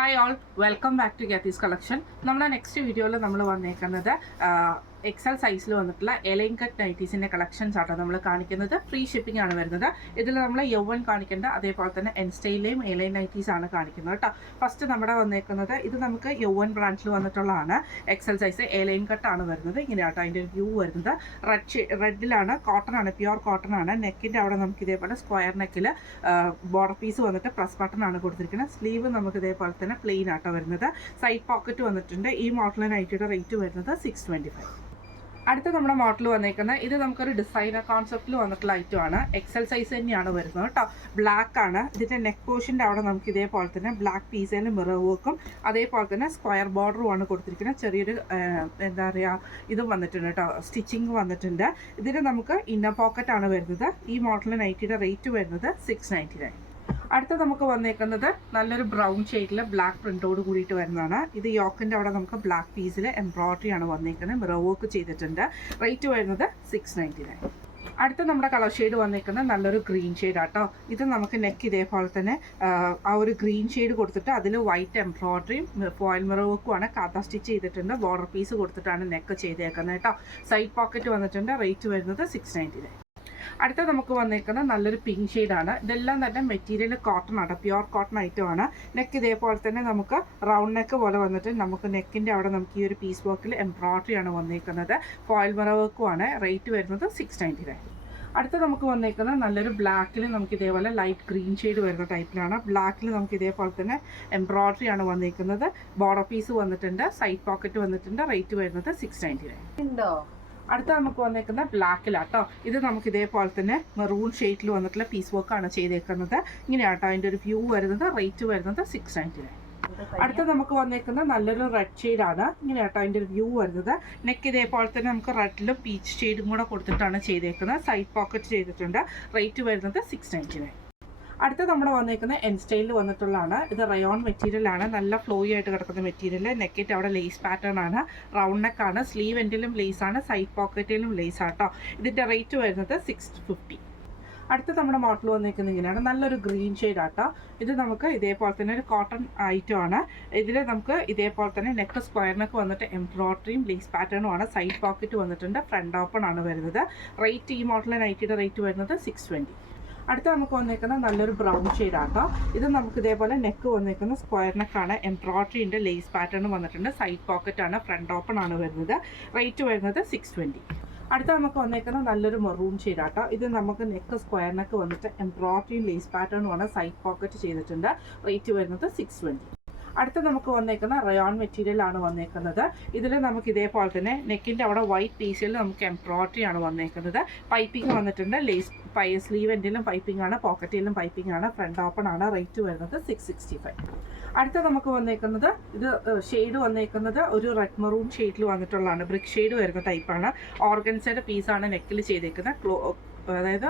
Hi all, welcome back to Gathi's collection. നമ്മുടെ next വീഡിയോയിൽ നമ്മൾ വന്നേക്കുന്നത് എക്സൽ സൈസിൽ വന്നിട്ടുള്ള എലൈൻ കട്ട് നൈറ്റീസിൻ്റെ കളക്ഷൻസ് ആട്ടോ നമ്മൾ കാണിക്കുന്നത്. ഫ്രീ ഷിപ്പിംഗ് ആണ് വരുന്നത്. ഇതിൽ നമ്മൾ യൗവൻ കാണിക്കേണ്ട അതേപോലെ തന്നെ എൻ സ്റ്റൈലിലെയും എലൈൻ നൈറ്റീസ് ആണ് കാണിക്കുന്നത് കേട്ടോ. ഫസ്റ്റ് നമ്മുടെ വന്നേക്കുന്നത് ഇത് നമുക്ക് യൗവൻ ബ്രാൻഡിൽ വന്നിട്ടുള്ളതാണ്. എക്സൽ സൈസ് എലൈൻ കട്ടാണ് വരുന്നത്. ഇങ്ങനെ ആട്ടോ അതിൻ്റെ ഒരു വ്യൂ വരുന്നത്. റെഡിലാണ്, കോട്ടൺ ആണ്, പ്യുവർ കോട്ടൺ ആണ്. നെക്കിൻ്റെ അവിടെ നമുക്ക് ഇതേപോലെ സ്ക്വയർ നെക്കിൽ ബോർഡർ പീസ് വന്നിട്ട് പ്രസ് ബട്ടൺ ആണ് കൊടുത്തിരിക്കുന്നത്. സ്ലീവ് നമുക്ക് ഇതേപോലെ തന്നെ പ്ലെയിൻ ആട്ടോ വരുന്നത്. സൈഡ് പോക്കറ്റ് വന്നിട്ടുണ്ട്. ഈ മോഡൽ നൈറ്റിയുടെ റേറ്റ് വരുന്നത് 625. അടുത്ത നമ്മുടെ മോഡൽ വന്നേക്കുന്നത് ഇത് നമുക്കൊരു ഡിസൈനർ കോൺസെപ്റ്റിൽ വന്നിട്ടുള്ള ഐറ്റമാണ്. എക്സൽ സൈസ് തന്നെയാണ് വരുന്നത് കേട്ടോ. ബ്ലാക്ക് ആണ്. ഇതിൻ്റെ നെക്ക് പോർഷൻ്റെ അവിടെ നമുക്ക് ഇതേപോലെ തന്നെ ബ്ലാക്ക് പീസിൽ മിറർ വർക്കും അതേപോലെ തന്നെ സ്ക്വയർ ബോർഡറുമാണ് കൊടുത്തിരിക്കുന്നത്. ചെറിയൊരു എന്താ പറയുക ഇതും വന്നിട്ടുണ്ട് കേട്ടോ, സ്റ്റിച്ചിങ് വന്നിട്ടുണ്ട്. ഇതിന് നമുക്ക് ഇന്നർ പോക്കറ്റാണ് വരുന്നത്. ഈ മോഡൽ നൈറ്റിയുടെ റേറ്റ് വരുന്നത് 699. അടുത്ത നമുക്ക് വന്നേക്കുന്നത് നല്ലൊരു ബ്രൗൺ ഷെയ്ഡിൽ ബ്ലാക്ക് പ്രിൻറ്റോട് കൂടിയിട്ട് വരുന്നതാണ്. ഇത് യോക്കിൻ്റെ അവിടെ നമുക്ക് ബ്ലാക്ക് പീസിൽ എംബ്രോയ്ഡറി ആണ് വന്നേക്കുന്നത്. മിറർ വർക്ക് ചെയ്തിട്ടുണ്ട്. റേറ്റ് വരുന്നത് 699. അടുത്ത നമ്മുടെ കളർ ഷെയ്ഡ് വന്നേക്കുന്നത് നല്ലൊരു ഗ്രീൻ ഷെയ്ഡ് ആട്ടോ. ഇത് നമുക്ക് നെക്ക് ഇതേപോലെ തന്നെ ആ ഒരു ഗ്രീൻ ഷെയ്ഡ് കൊടുത്തിട്ട് അതിൽ വൈറ്റ് എംബ്രോയ്ഡറിയും ഫോയിൽ മിറർ വർക്കുമാണ് കാത്ത സ്റ്റിച്ച് ചെയ്തിട്ടുണ്ട്. ബോർഡർ പീസ് കൊടുത്തിട്ടാണ് നെക്ക് ചെയ്തേക്കുന്നത് കേട്ടോ. സൈഡ് പോക്കറ്റ് വന്നിട്ടുണ്ട്. റേറ്റ് വരുന്നത് 699. അടുത്ത നമുക്ക് വന്നേക്കുന്നത് നല്ലൊരു പിങ്ക് ഷെയ്ഡാണ്. ഇതെല്ലാം തന്നെ മെറ്റീരിയൽ കോട്ടൺ ആണ്, പ്യുവർ കോട്ടൺ ഐറ്റമാണ്. നെക്ക് ഇതേപോലെ തന്നെ നമുക്ക് റൗണ്ട് നെക്ക് പോലെ വന്നിട്ട് നമുക്ക് നെക്കിൻ്റെ അവിടെ നമുക്ക് ഈ ഒരു പീസ് വർക്കിൽ എംബ്രോയ്ഡറി ആണ് വന്നേക്കുന്നത്. Foil mirror വർക്കുമാണ്. റേറ്റ് വരുന്നത് 699. അടുത്ത നമുക്ക് വന്നേക്കുന്നത് നല്ലൊരു ബ്ലാക്കിൽ നമുക്ക് ഇതേപോലെ ലൈറ്റ് ഗ്രീൻ ഷെയ്ഡ് വരുന്ന ടൈപ്പിലാണ്. ബ്ലാക്കിൽ നമുക്ക് ഇതേപോലെ തന്നെ എംബ്രോയ്ഡറി ആണ് വന്നേക്കുന്നത്. ബോർഡർ പീസ് വന്നിട്ടുണ്ട്. സൈഡ് പോക്കറ്റ് വന്നിട്ടുണ്ട്. റേറ്റ് വരുന്നത് 699. അടുത്ത നമുക്ക് വന്നേക്കുന്ന ബ്ലാക്കിലാട്ടോ. ഇത് നമുക്ക് ഇതേപോലെ തന്നെ മെറൂൺ ഷെയ്ഡിൽ വന്നിട്ടുള്ള പീസ് വർക്കാണ് ചെയ്തേക്കുന്നത്. ഇങ്ങനെയാട്ടോ അതിൻ്റെ ഒരു വ്യൂ വരുന്നത്. റേറ്റ് വരുന്നത് 699. അടുത്ത നമുക്ക് വന്നേക്കുന്ന നല്ലൊരു റെഡ് ഷെയ്ഡാണ്. ഇങ്ങനെയാട്ടോ അതിൻ്റെ ഒരു വ്യൂ വരുന്നത്. നെക്ക് ഇതേപോലെ തന്നെ നമുക്ക് റെഡിലും പീച്ച് ഷെയ്ഡും കൂടെ കൊടുത്തിട്ടാണ് ചെയ്തേക്കുന്നത്. സൈഡ് പോക്കറ്റ് ചെയ്തിട്ടുണ്ട്. റേറ്റ് വരുന്നത് 699. അടുത്ത നമ്മുടെ വന്നേക്കുന്ന എൻ സ്റ്റൈലിൽ വന്നിട്ടുള്ളതാണ്. ഇത് റയോൺ മെറ്റീരിയൽ ആണ്. നല്ല ഫ്ലോയി ആയിട്ട് കിടക്കുന്ന മെറ്റീരിയൽ. നെക്കിൻ്റെ അവിടെ ലേസ് പാറ്റേൺ ആണ്. റൗണ്ട് നെക്കാണ്. സ്ലീവ് എൻഡിലും ലേസ് ആണ്. സൈഡ് പോക്കറ്റിലും ലേസ് ആട്ടോ. ഇതിൻ്റെ റേറ്റ് വരുന്നത് 650. അടുത്ത നമ്മുടെ മോഡൽ വന്നിരിക്കുന്നത് ഇങ്ങനെയാണ്. നല്ലൊരു ഗ്രീൻ ഷെയ്ഡ് ആട്ടോ. ഇത് നമുക്ക് ഇതേപോലെ തന്നെ ഒരു കോട്ടൺ ഐറ്റം ആണ്. ഇതിൽ നമുക്ക് ഇതേപോലെ തന്നെ നെക്ക് സ്ക്വയർ നെക്ക് വന്നിട്ട് എംബ്രോയ്ഡറിയും ലേസ് പാറ്റേണും ആണ്. സൈഡ് പോക്കറ്റ് വന്നിട്ടുണ്ട്. ഫ്രണ്ട് ഓപ്പൺ ആണ് വരുന്നത്. റേറ്റ് ഈ മോഡൽ നൈറ്റിയുടെ റേറ്റ് വരുന്നത് 620. അടുത്ത നമുക്ക് വന്നേക്കുന്ന നല്ലൊരു ബ്രൗൺ ഷെയ്ഡാട്ടോ. ഇത് നമുക്ക് ഇതേപോലെ നെക്ക് വന്നേക്കുന്ന സ്ക്വയർ നെക്കാണ്. എംബ്രോയ്ഡറിൻ്റെ ലേസ് പാറ്റേൺ വന്നിട്ടുണ്ട്. സൈഡ് പോക്കറ്റ് ആണ്. ഫ്രണ്ട് ഓപ്പൺ ആണ് വരുന്നത്. റേറ്റ് വരുന്നത് 620. അടുത്ത നമുക്ക് വന്നേക്കുന്ന നല്ലൊരു മെറൂൺ ഷെയ്ഡാട്ടോ. ഇത് നമുക്ക് നെക്ക് സ്ക്വയർ നെക്ക് വന്നിട്ട് എംബ്രോയ്ഡറിയും ലേസ് പാറ്റേണുമാണ്. സൈഡ് പോക്കറ്റ് ചെയ്തിട്ടുണ്ട്. റേറ്റ് വരുന്നത് 620. അടുത്ത നമുക്ക് വന്നേക്കുന്ന റയോൺ മെറ്റീരിയൽ ആണ് വന്നേക്കുന്നത്. ഇതിൽ നമുക്ക് ഇതേപോലെ തന്നെ നെക്കിൻ്റെ അവിടെ വൈറ്റ് പീസിൽ നമുക്ക് എംബ്രോയ്ഡറി ആണ് വന്നേക്കുന്നത്. പൈപ്പിംഗ് വന്നിട്ടുണ്ട്. ലേസ് സ്ലീവ് എൻഡിലും പൈപ്പിംഗ് ആണ്. പോക്കറ്റിലും പൈപ്പിംഗ് ആണ്. ഫ്രണ്ട് ഓപ്പൺ ആണ്. റേറ്റ് വരുന്നത് 665. അടുത്ത നമുക്ക് വന്നേക്കുന്നത് ഇത് ഷെയ്ഡ് വന്നേക്കുന്നത് ഒരു റെഡ് മെറൂൺ ഷെയ്ഡിൽ വന്നിട്ടുള്ളതാണ്. ബ്രിക്ക് ഷെയ്ഡ് വരുന്ന ടൈപ്പാണ്. ഓർഗൻസയുടെ പീസാണ് നെക്കിൽ ചെയ്തേക്കുന്നത്. അതായത്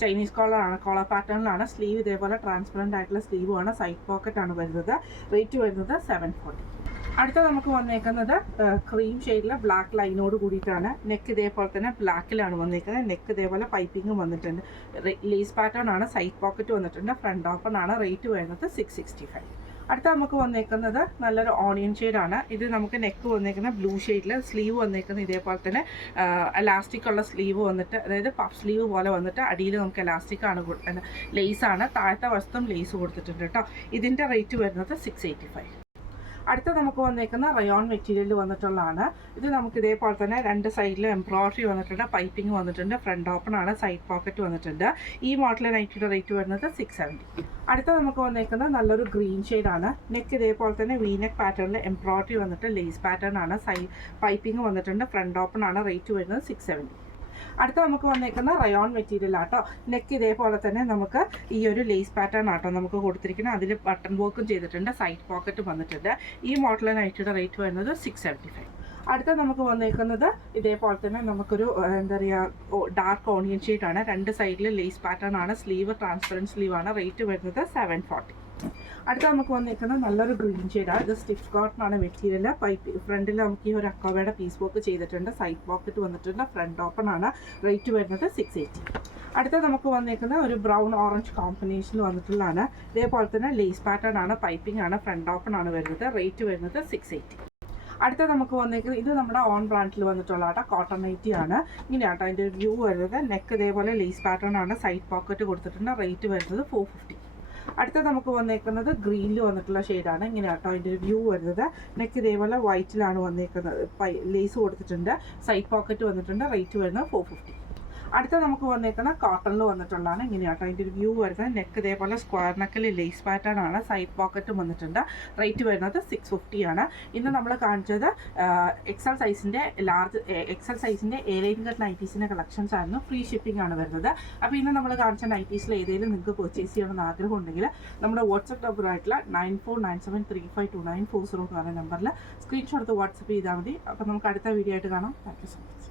ചൈനീസ് കോളറാണ്. കോളർ പാറ്റേണിലാണ്. സ്ലീവ് ഇതേപോലെ ട്രാൻസ്പെറൻറ്റ് ആയിട്ടുള്ള സ്ലീവുമാണ്. സൈഡ് പോക്കറ്റ് ആണ് വരുന്നത്. റേറ്റ് വരുന്നത് 740. അടുത്ത നമുക്ക് വന്നേക്കുന്നത് ക്രീം ഷെയ്ഡിലെ ബ്ലാക്ക് ലൈനോട് കൂടിയിട്ടാണ്. നെക്ക് ഇതേപോലെ തന്നെ ബ്ലാക്കിലാണ് വന്നേക്കുന്നത്. നെക്ക് ഇതേപോലെ പൈപ്പിംഗ് വന്നിട്ടുണ്ട്. ലേസ് പാറ്റേൺ ആണ്. സൈഡ് പോക്കറ്റ് വന്നിട്ടുണ്ട്. ഫ്രണ്ട് ഓപ്പൺ ആണ്. റേറ്റ് വരുന്നത് 665. അടുത്ത നമുക്ക് വന്നേക്കുന്നത് നല്ലൊരു ഓണിയൻ ഷെയ്ഡാണ്. ഇത് നമുക്ക് നെക്ക് വന്നേക്കുന്ന ബ്ലൂ ഷെയ്ഡിൽ. സ്ലീവ് വന്നേക്കുന്നത് ഇതേപോലെ തന്നെ എലാസ്റ്റിക് ഉള്ള സ്ലീവ് വന്നിട്ട്, അതായത് പഫ് സ്ലീവ് പോലെ വന്നിട്ട് അടിയിൽ നമുക്ക് എലാസ്റ്റിക്കാണ്, ലേസാണ്. താഴത്തെ വശത്തും ലേസ് കൊടുത്തിട്ടുണ്ട് കേട്ടോ. ഇതിൻ്റെ റേറ്റ് വരുന്നത് 685. അടുത്ത നമുക്ക് വന്നേക്കുന്ന റയോൺ മെറ്റീരിയൽ വന്നിട്ടുള്ളതാണ്. ഇത് നമുക്ക് ഇതേപോലെ തന്നെ രണ്ട് സൈഡിലും എംബ്രോയ്ഡറി വന്നിട്ടുണ്ട്. പൈപ്പിംഗ് വന്നിട്ടുണ്ട്. ഫ്രണ്ട് ഓപ്പൺ ആണ്. സൈഡ് പോക്കറ്റ് വന്നിട്ടുണ്ട്. ഈ മോഡൽ നൈറ്റിയുടെ റേറ്റ് വരുന്നത് 670. അടുത്ത നമുക്ക് വന്നേക്കുന്നത് നല്ലൊരു ഗ്രീൻ ഷെയ്ഡാണ്. നെക്ക് ഇതേപോലെ തന്നെ വീനെക്ക് പാറ്റേണിൽ എംബ്രോയ്ഡറി വന്നിട്ട് ലേസ് പാറ്റേൺ ആണ്. പൈപ്പിംഗ് വന്നിട്ടുണ്ട്. ഫ്രണ്ട് ഓപ്പൺ ആണ്. റേറ്റ് വരുന്നത് 670. അടുത്ത നമുക്ക് വന്നേക്കുന്ന റയോൺ മെറ്റീരിയൽ ആട്ടോ. നെക്ക് ഇതേപോലെ തന്നെ നമുക്ക് ഈ ഒരു ലേസ് പാറ്റേൺ ആട്ടോ നമുക്ക് കൊടുത്തിരിക്കുന്നത്. അതിൽ ബട്ടൺ വർക്കും ചെയ്തിട്ടുണ്ട്. സൈഡ് പോക്കറ്റ് വന്നിട്ടുണ്ട്. ഈ മോഡൽ നൈറ്റിയുടെ റേറ്റ് വരുന്നത് 675. അടുത്ത നമുക്ക് വന്നേക്കുന്നത് ഇതേപോലെ തന്നെ നമുക്കൊരു എന്താ പറയുക ഡാർക്ക് ഓണിയൻ ഷെയ്ഡാണ്. രണ്ട് സൈഡിൽ ലേസ് പാറ്റേൺ ആണ്. സ്ലീവ് ട്രാൻസ്പെറൻറ്റ് സ്ലീവാണ്. റേറ്റ് വരുന്നത് 740. അടുത്ത നമുക്ക് വന്നിരിക്കുന്നത് നല്ലൊരു ഗ്രീൻ ഷെയ്ഡാണ്. ഇത് സ്റ്റിഫ് കോട്ടൺ ആണ് മെറ്റീരിയൽ. പൈപ്പ് ഫ്രണ്ടിൽ നമുക്ക് ഈ ഒരു അക്കോബയുടെ പീസ് വർക്ക് ചെയ്തിട്ടുണ്ട്. സൈഡ് പോക്കറ്റ് വന്നിട്ടുണ്ട്. ഫ്രണ്ട് ഓപ്പൺ ആണ്. റേറ്റ് വരുന്നത് 680. അടുത്ത നമുക്ക് വന്നിരിക്കുന്ന ഒരു ബ്രൗൺ ഓറഞ്ച് കോമ്പിനേഷനിൽ വന്നിട്ടുള്ളതാണ്. ഇതേപോലെ തന്നെ ലേസ് പാറ്റേൺ ആണ്. പൈപ്പിംഗ് ആണ്. ഫ്രണ്ട് ഓപ്പൺ ആണ് വരുന്നത്. റേറ്റ് വരുന്നത് 680. അടുത്ത നമുക്ക് വന്നിരിക്കുന്നത് ഇത് നമ്മുടെ ഓൺ ബ്രാൻഡിൽ വന്നിട്ടുള്ള കോട്ടൺ നൈറ്റി ആണ്. ഇങ്ങനെയാട്ടോ അതിൻ്റെ വ്യൂ വരുന്നത്. നെക്ക് ഇതേപോലെ ലേസ് പാറ്റേൺ ആണ്. സൈഡ് പോക്കറ്റ് കൊടുത്തിട്ടുണ്ട്. റേറ്റ് വരുന്നത് 450. അടുത്ത നമുക്ക് വന്നേക്കുന്നത് ഗ്രീനിൽ വന്നിട്ടുള്ള ഷെയ്ഡാണ്. ഇങ്ങനെയാട്ടോ അതിൻ്റെ ഒരു വ്യൂ വരുന്നത്. നെക്ക് ഇതേപോലെ വൈറ്റിലാണ് വന്നേക്കുന്നത്. ലേസ് കൊടുത്തിട്ടുണ്ട്. സൈഡ് പോക്കറ്റ് വന്നിട്ടുണ്ട്. റേറ്റ് വരുന്നത് 450. അടുത്ത നമുക്ക് വന്നേക്കുന്ന കോട്ടണിൽ വന്നിട്ടുള്ളതാണ്. ഇങ്ങനെയാട്ടോ അതിൻ്റെ ഒരു വ്യൂ വരുന്നത്. നെക്ക് ഇതേപോലെ സ്ക്വയർ നെക്കിൽ ലേസ് പാറ്റേൺ ആണ്. സൈഡ് പോക്കറ്റും വന്നിട്ടുണ്ട്. റേറ്റ് വരുന്നത് 650 ആണ്. ഇന്ന് നമ്മൾ കാണിച്ചത് എക്സൽ സൈസിൻ്റെ എലൈൻ കട്ട് നൈറ്റീസിൻ്റെ കളക്ഷൻസ് ആയിരുന്നു. ഫ്രീ ഷിപ്പിംഗ് ആണ് വരുന്നത്. അപ്പോൾ ഇന്ന് നമ്മൾ കാണിച്ച നൈറ്റീസിൽ ഏതെങ്കിലും നിങ്ങൾക്ക് പർച്ചേസ് ചെയ്യണമെന്ന് ആഗ്രഹം ഉണ്ടെങ്കിൽ നമ്മുടെ വാട്സപ്പ് നമ്പറായിട്ടുള്ള 9497352940 എന്ന് പറയുന്ന നമ്പറിൽ സ്ക്രീൻഷോട്ട് എടുത്ത് വാട്സപ്പ് ചെയ്താൽ മതി. അപ്പോൾ നമുക്ക് അടുത്ത വീഡിയോ ആയിട്ട് കാണാം. Thank you so much.